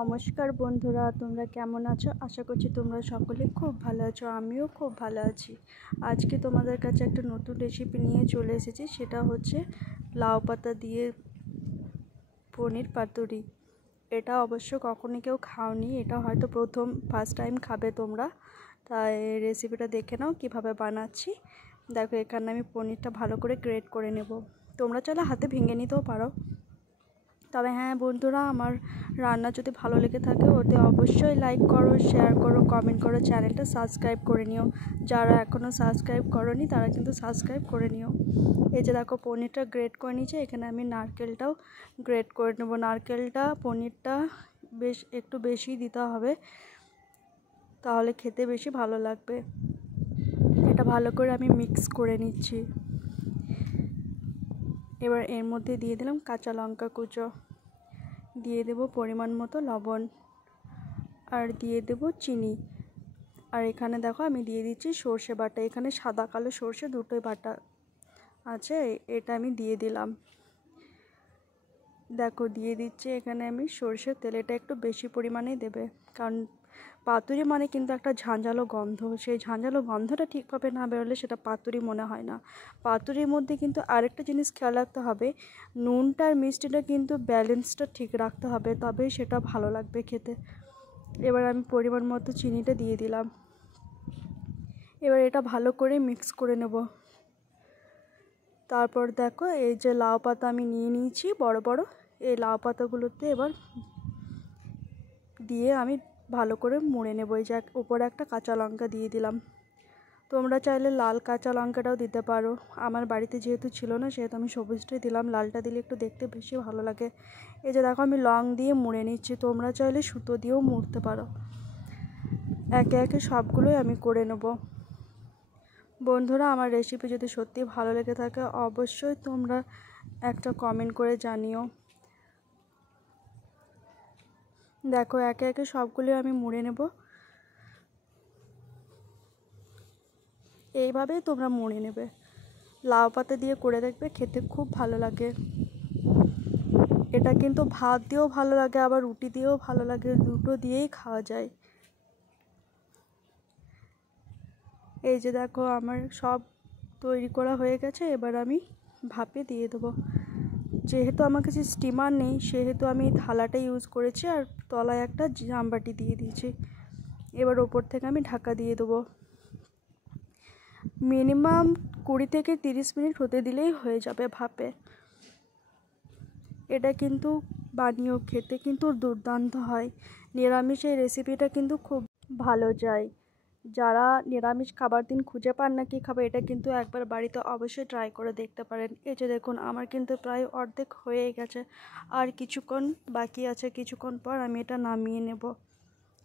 নমস্কার বন্ধুরা, তোমরা কেমন আছো? আশা করছি তোমরা সকলে খুব ভালো আছো। আমিও খুব ভালো আছি। আজকে তোমাদের কাছে একটা নতুন রেসিপি নিয়ে চলে এসেছি। সেটা হচ্ছে লাউ পাতা দিয়ে পনির পাতুরি। এটা অবশ্য কখনই কেউ খাওনি, এটা হয়তো ফার্স্ট টাইম খাবে তোমরা। তাই রেসিপিটা দেখে নাও কীভাবে বানাচ্ছি। দেখো, এখানে আমি পনিরটা ভালো করে গ্রেট করে নেব। তোমরা চাইলে হাতে ভেঙে নিতেও পারো। তবে হ্যাঁ বন্ধুরা, আমার রান্না যদি ভালো লেগে থাকে ওতে অবশ্যই লাইক করো, শেয়ার করো, কমেন্ট করো, চ্যানেলটা সাবস্ক্রাইব করে নিও। যারা এখনও সাবস্ক্রাইব করোনি তারা কিন্তু সাবস্ক্রাইব করে নিও। এই যে দেখো, পনিরটা গ্রেট করে নিয়েছি। এখানে আমি নারকেলটাও গ্রেট করে নেব। নারকেলটা পনিরটা একটু বেশি দিতে হবে, তাহলে খেতে বেশি ভালো লাগবে। এটা ভালো করে আমি মিক্স করে নিচ্ছি। এবার এর মধ্যে দিয়ে দিলাম কাঁচা লঙ্কা কুচো, দিয়ে দেব পরিমাণ মতো লবণ, আর দিয়ে দেব চিনি। আর এখানে দেখো আমি দিয়ে দিচ্ছি সর্ষে বাটা। এখানে সাদা কালো সর্ষে দুটোই বাটা আছে, এটা আমি দিয়ে দিলাম। দেখো দিয়ে দিচ্ছি এখানে আমি সর্ষের তেল। এটা একটু বেশি পরিমাণেই দেবে, কারণ পাতুরি মানে কিন্তু একটা ঝাঁঝালো গন্ধ। সেই ঝাঁঝালো গন্ধটা ঠিকভাবে না বেরোলে সেটা পাতুরি মনে হয় না। পাতুরির মধ্যে কিন্তু আরেকটা জিনিস খেয়াল রাখতে হবে, নুনটা আর মিষ্টিটা কিন্তু ব্যালেন্সটা ঠিক রাখতে হবে, তবেই সেটা ভালো লাগবে খেতে। এবার আমি পরিমাণ মতো চিনিটা দিয়ে দিলাম। এবার এটা ভালো করে মিক্স করে নেব। তারপর দেখো, এই যে লাউ পাতা আমি নিয়ে নিয়েছি বড় বড়, এই লাউ পাতাগুলোতে এবার দিয়ে আমি ভালো করে মুড়ে নেব। এই যে উপরে একটা কাঁচা লঙ্কা দিয়ে দিলাম। তোমরা চাইলে লাল কাঁচা লঙ্কাটাও দিতে পারো। আমার বাড়িতে যেহেতু ছিল না সেহেতু আমি সবুজটাই দিলাম। লালটা দিলে একটু দেখতে বেশি ভালো লাগে। এই যে দেখো আমি লং দিয়ে মুড়ে নিচ্ছি। তোমরা চাইলে সুতো দিয়েও মুড়তে পারো। একে একে সবগুলোই আমি করে নেব। বন্ধুরা, আমার রেসিপি যদি সত্যি ভালো লেগে থাকে অবশ্যই তোমরা একটা কমেন্ট করে জানিও। দেখো একে একে সবগুলো আমি মুড়ে নেব। এইভাবেই তোমরা মুড়ে নেবে। লাউ পাতা দিয়ে করে দেখবে, খেতে খুব ভালো লাগে। এটা কিন্তু ভাত দিয়েও ভালো লাগে, আবার রুটি দিয়েও ভালো লাগে, দুটো দিয়েই খাওয়া যায়। এই যে দেখো আমার সব তৈরি করা হয়ে গেছে। এবার আমি ভাপে দিয়ে দেবো। যেহেতু আমার কাছে স্টিমার নেই সেহেতু আমি থালাটা ইউজ করেছি, আর তলায় একটা জামবাটি দিয়ে দিয়েছি। এবার ওপর থেকে আমি ঢাকা দিয়ে দেবো। মিনিমাম 20 থেকে 30 মিনিট হতে দিলেই হয়ে যাবে ভাপে। এটা কিন্তু বানিয়েও খেতে কিন্তু দুর্দান্ত হয়। নিরামিষ এই রেসিপিটা কিন্তু খুব ভালো যায়। যারা নিরামিষ খাবার দিন খুঁজে পান না কি খাবে, এটা কিন্তু একবার বাড়িতে অবশ্যই ট্রাই করে দেখতে পারেন। এই যে দেখুন, আমার কিন্তু প্রায় অর্ধেক হয়ে গেছে, আর কিছুক্ষণ বাকি আছে। কিছুক্ষণ পর আমি এটা নামিয়ে নেব।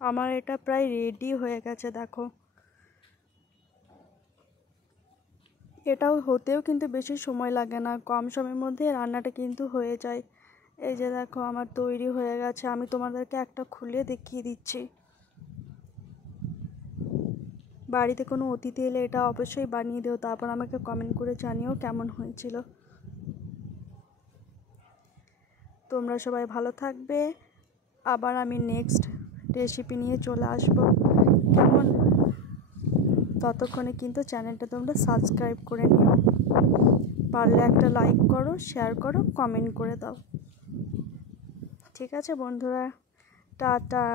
আমার এটা প্রায় রেডি হয়ে গেছে। দেখো, এটাও হতেও কিন্তু বেশি সময় লাগে না, কম সময়ের মধ্যে রান্নাটা কিন্তু হয়ে যায়। এই যে দেখো আমার তৈরি হয়ে গেছে। আমি তোমাদেরকে একটা খুলে দেখিয়ে দিচ্ছি। বাড়িতে কোনো অতিথি এলে এটা অবশ্যই বানিয়ে দিও, তারপর আমাকে কমেন্ট করে জানিও কেমন হয়েছিল। তোমরা সবাই ভালো থাকবে। আবার আমি নেক্সট রেসিপি নিয়ে চলে আসবো, কেমন? ততক্ষণে কিন্তু চ্যানেলটা তোমরা সাবস্ক্রাইব করে নিও। পারলে একটা লাইক করো, শেয়ার করো, কমেন্ট করে দাও। ঠিক আছে বন্ধুরা, টাটা।